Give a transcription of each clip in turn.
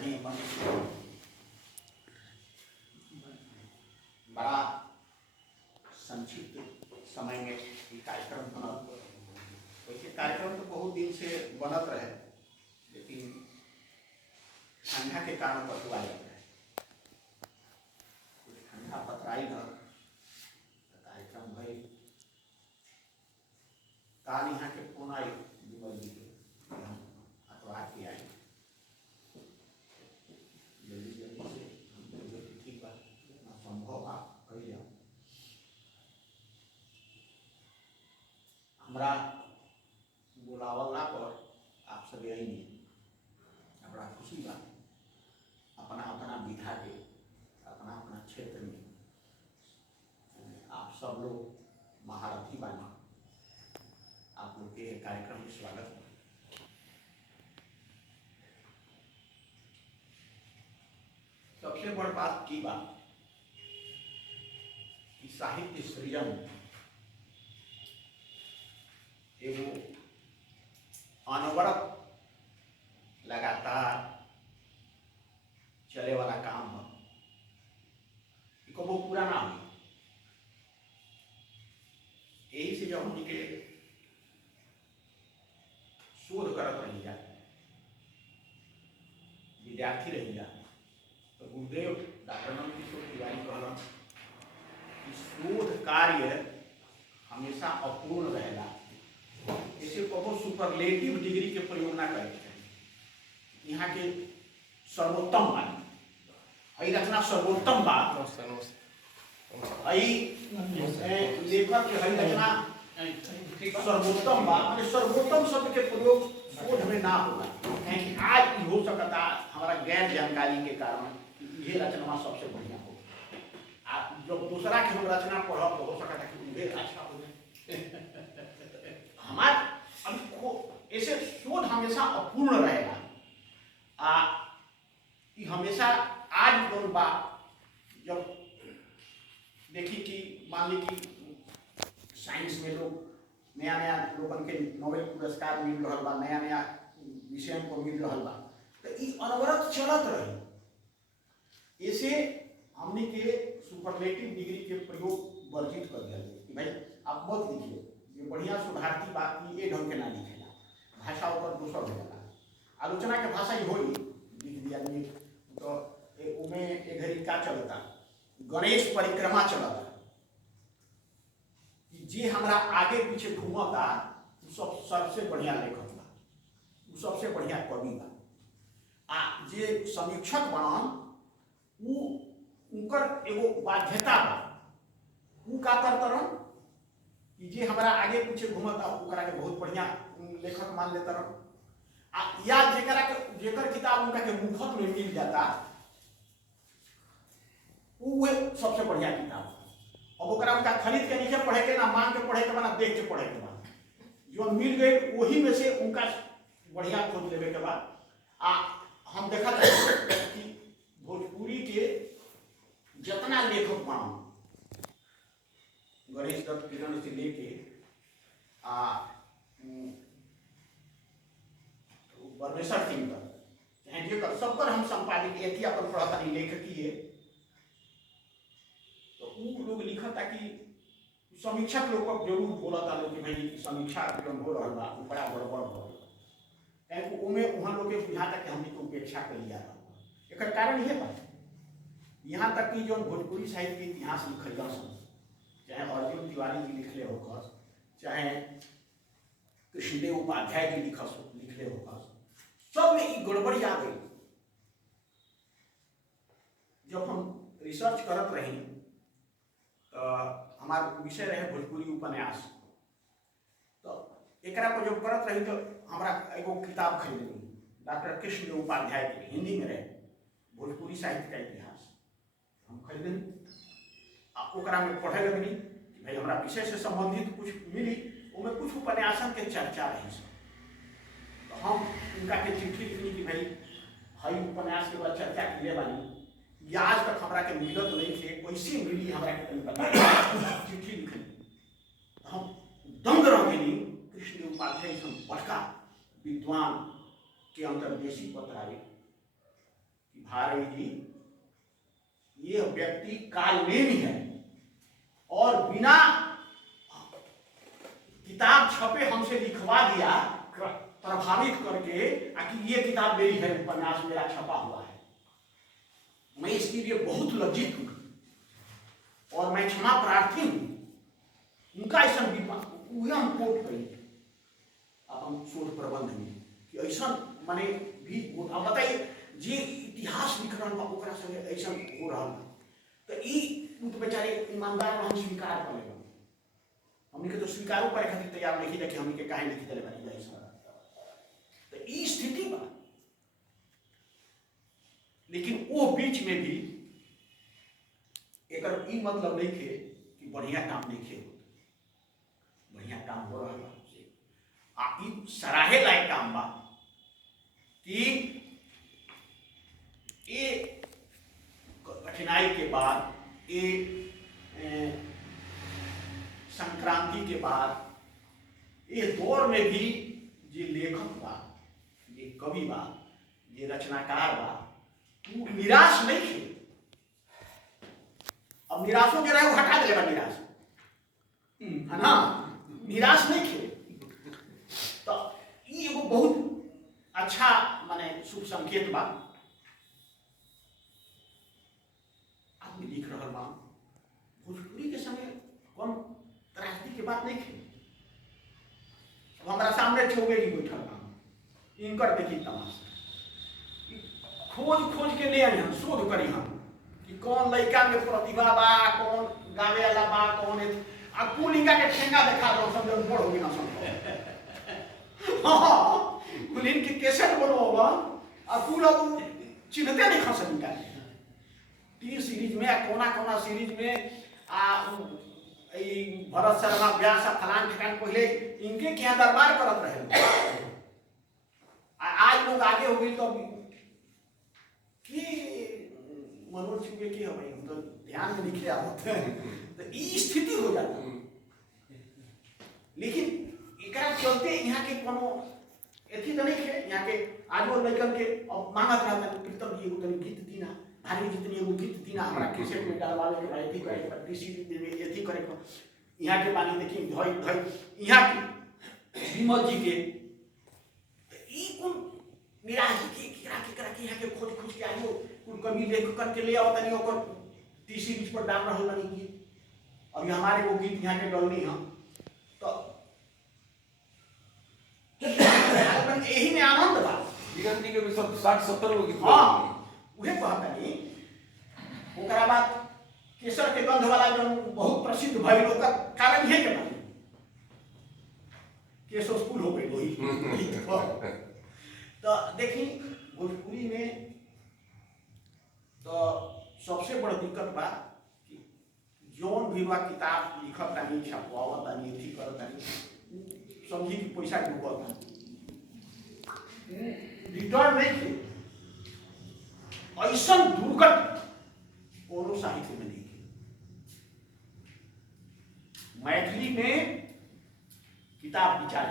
आदरणीय मंच बड़ा संक्षिप्त समय में ये कार्यक्रम बनल। वैसे कार्यक्रम तो बहुत दिन से बनत रहे, लेकिन ठंडा के कारण बतुआ जाता है। ठंडा पतराई न कार्यक्रम भई काल यहाँ के फोन आई विमल जी के अतवार के आई जल्दी जल्दी से हम तिथि पर संभव आप कही जाओ। हमारा बुलावला पर आप सब आएंगे, बड़ा खुशी बात। अपना अपना विधा के अपना अपना क्षेत्र में आप सब लोग महारथी बने। आप लोग के कार्यक्रम में स्वागत है। सबसे बड़ी बात की बात कि साहित्य सृजन एगो अनवरत लगातार चले वाला काम है। वो पूरा ना हो। यही से जब हम के शोध करत रही जा, विद्यार्थी रही जा, तो गुरुदेव डॉक्टर नंदकिशोर तिवारी कहलन कि शोध कार्य हमेशा अपूर्ण रहेगा। इसे कहो सुपरलेटिव डिग्री के प्रयोग ना करे। यहाँ के सर्वोत्तम बात हई रचना सर्वोत्तम बात हई लेखक के हई रचना सर्वोत्तम बात माने सर्वोत्तम शब्द के प्रयोग शोध में ना होगा। कहीं आज हो सकता हमारा गैर जानकारी के कारण ये रचना सबसे बढ़िया हो। आप जब दूसरा के हम रचना पढ़ब तो हो सकता कि ये अच्छा हो हमारे अभी ऐसे शोध हमेशा अपूर्ण रहेगा। हमेशा आज कौन बात जब देखी कि मान ली कि साइंस में लोग नया नया लोगन के नोबेल पुरस्कार मिल रहा बा, नया नया विषय को मिल रहा बा, तो ये अनवरत चलत रही। ऐसे हमने के सुपरलेटिव डिग्री के प्रयोग वर्जित कर दिया कि भाई आप मत लिखिए, ये बढ़िया सुधारती बात की ये ढंग के ना लिखेला, भाषा ऊपर दूसरा हो जाला। आलोचना के भाषा ही होई लिख दिया नहीं तो उमें एक घड़ी का चलता गणेश परिक्रमा चलता कि जे हमारा आगे पीछे घूमता सब सबसे बढ़िया लेखक बा, सबसे बढ़िया कवि बा। जे समीक्षक बनन उनकर एगो बाध्यता बा, उ का करतरन कि जे हमारा आगे पीछे घूमता ओकरा के बहुत बढ़िया लेखक मान लेतरन। या जेकर किताब उनका के मुफ्त में मिल जाता वो सबसे बढ़िया किताब। अब ओकरा उनका खरीद के नीचे पढ़े के ना, मान के पढ़े के बा, ना देख के पढ़े के बा, जो मिल गए वही में से उनका बढ़िया खोज लेवे के बाद हम देखा था कि भोजपुरी के जितना लेखक बना गणेश दत्त किरण से लेके परमेश्वर सिंह तक सब पर हम संपादित एक ही अपन पढ़ता लेखकीय तो वो लोग लिखता कि समीक्षक लोग को जरूर बोलता लोग कि भाई समीक्षा जो हो रहा बा वो बड़ा गड़बड़ हो रहा है। उमें वहाँ लोग के बुझाता कि हमने को उपेक्षा कर लिया एक कारण यह बात यहाँ तक कि जो भोजपुरी साहित्य के इतिहास लिखल जा चाहे अर्जुन तिवारी जी लिखले होकर, चाहे कृष्णदेव उपाध्याय जी लिखले होकर, सब में एक गड़बड़ी आ गई। जब हम रिसर्च करत रही तो हमारा विषय रहे भोजपुरी उपन्यास, तो एकरा को जब करत रही तो हमारा एगो किताब खरीदनी डॉक्टर कृष्णदेव उपाध्याय की हिंदी में रहे भोजपुरी साहित्य का इतिहास, हम खरीदनी ओकरा में पढ़े लगनी कि भाई हमारा विषय से संबंधित कुछ मिली, उनमें कुछ उपन्यासन के चर्चा रही। तो हम उनका के चिट्ठी लिखनी कि भाई हई उपन्यास के बाद चर्चा किए बानी या आज तक हमारा के मिलत नहीं थे, कैसे मिली हमारा के बता चिट्ठी लिखनी। हम दंग रह गई कृष्ण उपाध्याय बड़का विद्वान के अंतर्देशी पत्र आए भारती जी, ये व्यक्ति कालनेमी है और बिना किताब छपे हमसे लिखवा दिया, प्रभावित करके कि ये किताब मेरी है, उपन्यास मेरा छपा हुआ है। मैं इसके लिए बहुत लज्जित हूं और मैं क्षमा प्रार्थी हूं। उनका ऐसा वही हम कोट करें अब हम शोध प्रबंध में कि ऐसा माने भी अब बताइए जे इतिहास लिख रहा ओकरा संगे ऐसा हो रहा तो ई तो बेचारे ईमानदार हम स्वीकार कर लेगा। हमने के तो स्वीकारो करे खातिर तैयार नहीं कि हमने के काहे लिख देले बानी जाई सब तो ई स्थिति बा। लेकिन वो बीच में भी एकर ई मतलब नहीं थे कि बढ़िया काम नहीं खे, बढ़िया काम हो रहा है आ ई सराहे लायक काम बा कि ये कठिनाई के बाद, ये संक्रांति के बाद, ये दौर में भी जे लेखक बा, जे कवि बा, जे रचनाकार बा, तू निराश नहीं थे। अब निराशों के रहे वो हटा देगा निराश, है ना, निराश नहीं थे। तो ये वो बहुत अच्छा माने शुभ संकेत बा। आदमी लिख रहा बा भोजपुरी के समय कौन त्रासदी के बात नहीं थी। अब हमारा सामने छोगे की बैठल बा, इनकर देखी तमाशा, खोज खोज के ले आई हम, शोध करी हम कि कौन लड़का में प्रतिभा बा, कौन गावे वाला बा, कौन आ कुल इनका के ठेंगा दिखा दो समझो बड़ हो गई ना समझो। हाँ कुल इनके कैसेट बनोगा आ कुल अब चिन्हते नहीं खा सकिन का टी सीरीज में कोना कोना सीरीज में भरत शर्मा व्यास फलान ठिकान पहले इनके क्या दरबार करत रहे। आज लोग आगे हो गई तो कि मनोज चुके की है भाई तो ध्यान में लिखे आते हैं तो ये स्थिति हो जाती है। लेकिन एकरा चलते यहाँ के कोनो एथी तो नहीं है, यहाँ के आज वो लड़कन के अब मांगत रहता है प्रीतम जी एगो गीत दीना, भारी जितनी एगो गीत दीना हमरा कैसेट में डालवावे के एथी करे के टीसी में एथी करे के। यहाँ के बानी देखिए धई धई यहाँ के विमल जी के ई कोन निराश के करा के यहाँ के खोज खोज के आइयो कुल कवि लेखक के ले आवत नहीं ओकर टीसी बीच पर डाल रहल बनी गीत। अभी हमारे वो गीत यहाँ के डलनी है तो यही में आनंद बा। विगत के भी सब 60-70 गो गीत। हां उहे कहता नहीं। ओकरा बाद केसर के गंध वाला जो बहुत प्रसिद्ध भइल ओकर कारण ये के बा केसो स्कूल हो गई वही। तो देखी भोजपुरी में तो सबसे बड़ा दिक्कत बा कि जौन भी बा किताब लिखत तानी छपवावत तानी थी करत तानी समझी कि पैसा डूबत रिटर्न नहीं थे। ऐसा दुर्गत कोनो साहित्य में नहीं थी। मैथिली में किताब विचार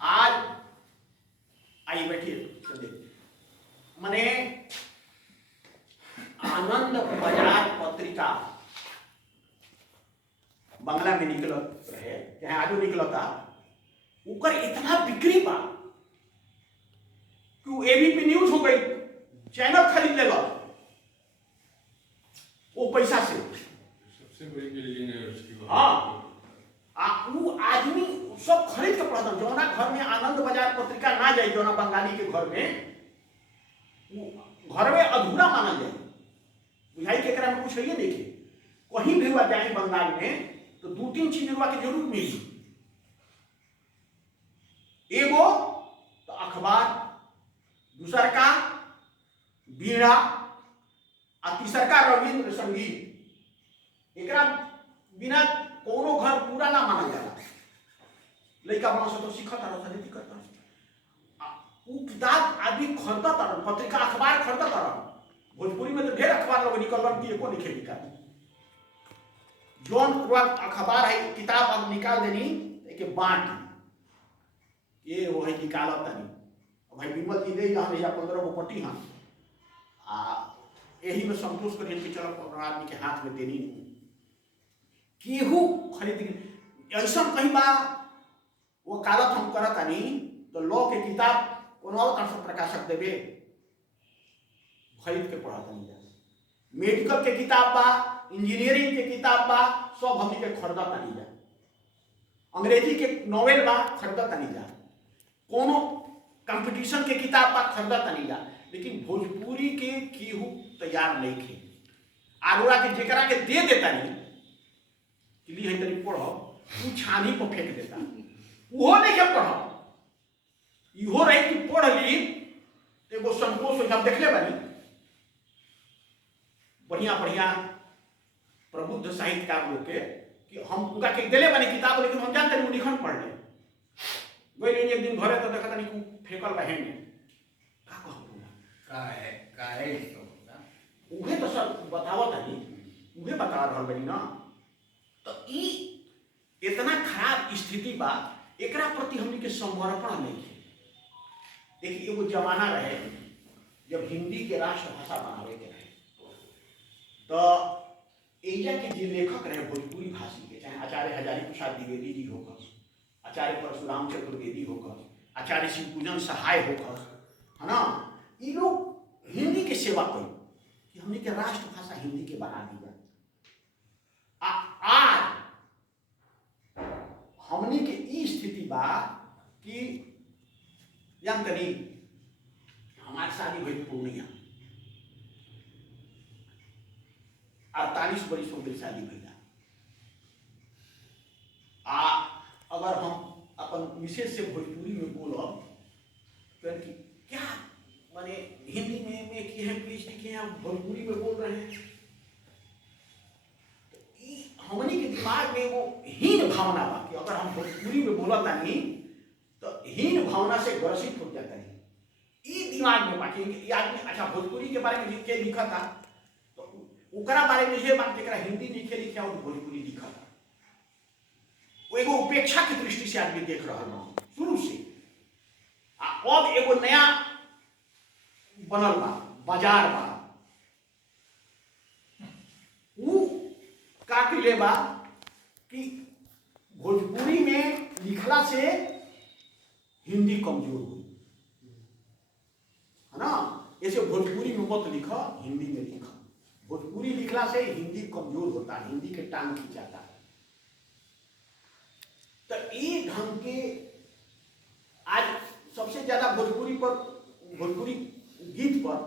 आज आइए बैठिए मने आनंद बाजार पत्रिका बंगला में निकलत रहे चाहे आजू निकलता ऊपर इतना बिक्री बा कि एबीपी न्यूज हो गई, चैनल खरीद लेगा वो पैसा से। सबसे बड़ी बिल्डिंग हाँ वो आदमी सब खरीद के पढ़ता। जौना घर में आनंद बाजार पत्रिका ना जाए, जौना बंगाली के घर में घर में अधूरा माना जाए। बुझाई के में कुछ है नहीं थे। कहीं भी हुआ जाए बंगाल में तो 2-3 चीज हुआ की जरूर मिली। एगो तो अखबार, दूसर का बीड़ा और तीसर का रविंद्र संगीत। एक बिना कोनो घर पूरा ना माना जाला। लड़का बड़ा सा तो सीखता रहा नहीं करता वो किताब आदमी खरीदता रहा, पत्रिका अखबार खरीदता रहा। भोजपुरी में तो ढेर अखबार लोग निकल की एको नहीं खेली जौन अखबार है किताब अब निकाल देनी एक बांट ये वो है निकालत नहीं। भाई विमल जी दे 15 गो पट्टी हाँ यही में संतोष करिए कि चलो कोनो आदमी के हाथ में देनी नहीं केहू खरीद ऐसा कहीं बा वो कालत हम करत आनी तो लॉ के किताब कोनो और प्रकाशक देवे खरीद के पढ़ा नहीं जा मेडिकल के किताब बा इंजीनियरिंग के किताब बा सब हमनी के खरीदत नहीं जा अंग्रेजी के नॉवेल बा खरीदत नहीं जा कोनो कंपटीशन के किताब बा खरीदत नहीं जा लेकिन भोजपुरी के केहू तैयार नहीं थे आरोरा के जेकरा के दे देता नहीं कि ली है तरी पढ़ो तू छानी पर फेंक देता वो नहीं के पढ़ो इहो रही कि पढ़ ली एगो संतोष हम देखले बानी बढ़िया बढ़िया प्रबुद्ध साहित्यकार लोग के कि हम उनका के दिले बानी किताब लेकिन हम जानते नहीं लिखन पढ़ ले गई एक दिन घरे तो देखा नहीं फेंकल बहन ने का का है इसको उहे तो सब बतावत है उहे बता रहल बनी ना तो ई इतना खराब स्थिति बा एकरा प्रति हमनी के समर्पण नहीं है। देखिए एगो जमाना रहे जब हिंदी के राष्ट्रभाषा बनावे के रहे तो एजा के जे लेखक रहे भोजपुरी भाषी के चाहे आचार्य हजारी प्रसाद द्विवेदी जी होकर आचार्य परशुराम चतुर्वेदी होकर आचार्य शिवपूजन सहाय होकर है ना ये लोग हिंदी के सेवा करी कि हमने के राष्ट्रभाषा हिंदी के बना दिया आज हमने के ई स्थिति बा कि जानतनी हमारी शादी भई पूर्णिया 48 वर्ष हो गई शादी भैया अगर हम अपन विशेष से भोजपुरी में बोलब तो क्या माने हिंदी में की है पीएचडी किए हैं भोजपुरी में बोल रहे हैं तो हमनी के दिमाग में वो हीन भावना बा कि अगर हम भोजपुरी में बोलत नहीं तो हीन भावना से ग्रसित हो जाता है ई दिमाग में बाकी ये आदमी अच्छा भोजपुरी के बारे में लिख के लिखा था तो ओकरा बारे में ये बात जरा हिंदी लिखे लिखे और भोजपुरी लिखा था वो एगो उपेक्षा की दृष्टि से आदमी देख रहा है शुरू से अब एगो नया बनल बा बाजार बा उ का ले बा कि भोजपुरी में लिखला से हिंदी कमजोर हुई है ना ऐसे भोजपुरी में मत लिखा हिंदी में लिखा भोजपुरी लिखला से हिंदी कमजोर होता है हिंदी के टांग खिंचाता है तो ये ढंग के आज सबसे ज्यादा भोजपुरी गीत पर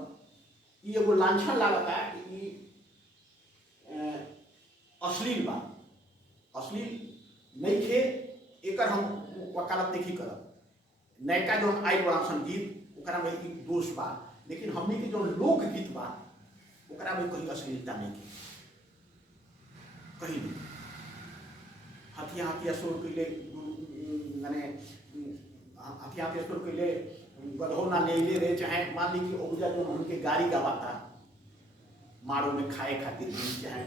ये एगो लांछन लागता है कि अश्लील बा अश्लील नहीं थे एक हम वकालत नहीं करब नयका जो आई बड़ा संगीत ओकरा में एक दोष बा लेकिन हमने के जो लोकगीत बा ओकरा में कहीं अश्लीलता नहीं की कहीं नहीं हथिया सुर के लिए माने हथिया सुर के लिए गधो ना ले रे चाहे मान ली कि ओजा जो उनके गाड़ी गवाता मारो में खाए खातिर चाहे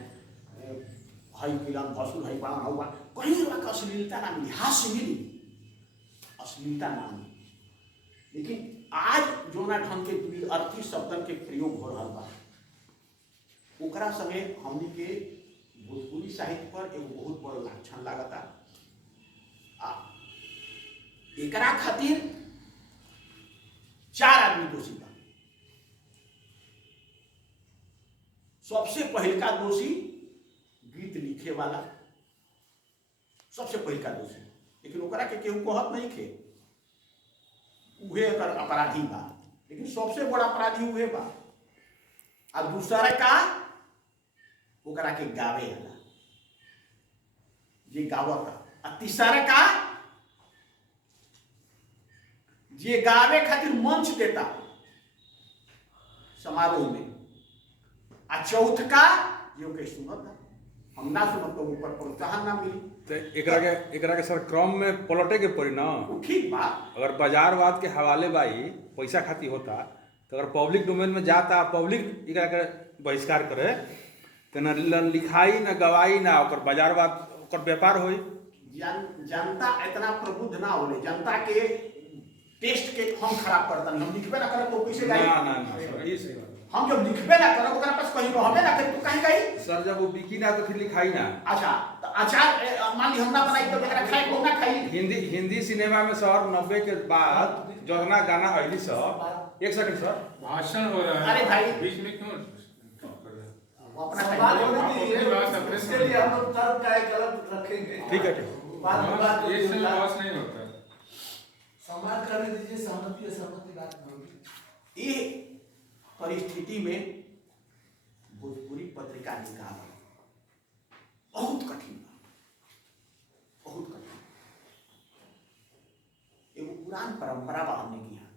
हई किलाम भसुर हई बड़ा हुआ कहीं का अश्लीलता ना मिली हास्य मिली अश्लीलता ना मिली लेकिन आज जो ना ढंग के अर्थी शब्दन के प्रयोग हो रहा बा ओकरा संगे हमनी के भोजपुरी साहित्य पर एक बहुत बड़ा लाछन लागता एकरा खातिर 4 आदमी दोषी बा सबसे पहलका दोषी गीत लिखे वाला सबसे पहलका दोषी लेकिन ओकरा के केहू कहत नहीं थे उहे एकर अपराधी बा लेकिन सबसे बड़ा अपराधी उहे बा और दूसरा का ओकरा के गावे वाला जे गावता और तीसरा का जे गावे खातिर मंच देता समारोह में आ चौथ का जो के सुनता हम ना सुनब तो ऊपर प्रोत्साहन ना मिली तो एकरा के सर क्रम में पलटे के पड़ी ना ठीक बा अगर बाजारवाद के हवाले बाई पैसा खाती होता तो अगर पब्लिक डोमेन में जाता पब्लिक एकरा के बहिष्कार करे तो न लिखाई न गवाई ना ओकर बाजारवाद ओकर व्यापार होई जनता इतना प्रबुद्ध ना होले जनता के टेस्ट के हम खराब करता नहीं हम लिखबे ना करब तो कैसे गाई ना ये सही बात हम जब लिखबे ना करब ओकरा पास कहीं रहबे ना करी तो कहीं कहीं सर जब वो बिकी ना तो फिर लिखाई ना। अच्छा तो अचार मान ली हम ना बनाई तो एकरा खाई को ना खाई। हिंदी सिनेमा में सर 90 के बाद जोगना गाना अली सर। एक सेकंड सर, भाषण हो रहा है। अरे भाई बीच में क्यों stop कर रहे हैं? वो अपना सवाल खाई। होने आप दीजिए, अपनी बात अपने इसके लिए हम लोग तर्क का एक अलग रखेंगे। ठीक है, ठीक। बात बात ये सब बहस नहीं होता है। संवाद करने दीजिए, सहमति असहमति बात नहीं होगी। ये परिस्थिति में भोजपुरी पत्रिका निकालना बहुत कठिन बा, बहुत कठिन। एगो पुरान परंपरा बा हमने की यहाँ,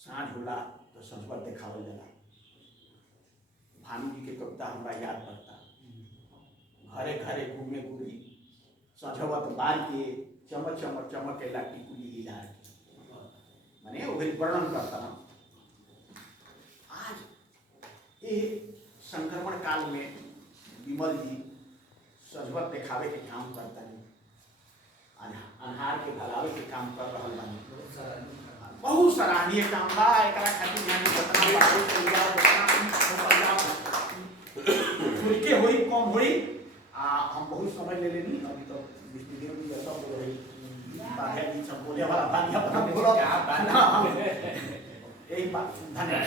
साँझ होला तो संस्कृत देखावल जाला। भानु जी के कविता हमरा याद पड़ता, घरे घरे घूमे घूरी सजवत बार के चमक चमक चमक के लाठी कुली लीला माने वही वर्णन करता ना। आज ये संक्रमण काल में विमल जी सजवत दिखावे के काम करता है, अनहार के भगावे के काम कर रहा बानी। बहुत सराहनीय काम बा। एकरा खातिर यहाँ जितना बात कइला खुल के होई कम होई हम बहुत समय ले लेनी। अभी तो विष्णुदेव जी ऐसा बोल रही बाहर जी सब बोले वाला बानी अपना बोलो यही बात। धन्यवाद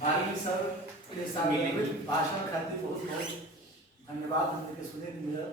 भारी सर के साथ भाषण खातिर बहुत बहुत धन्यवाद। हमने के सुने मिला।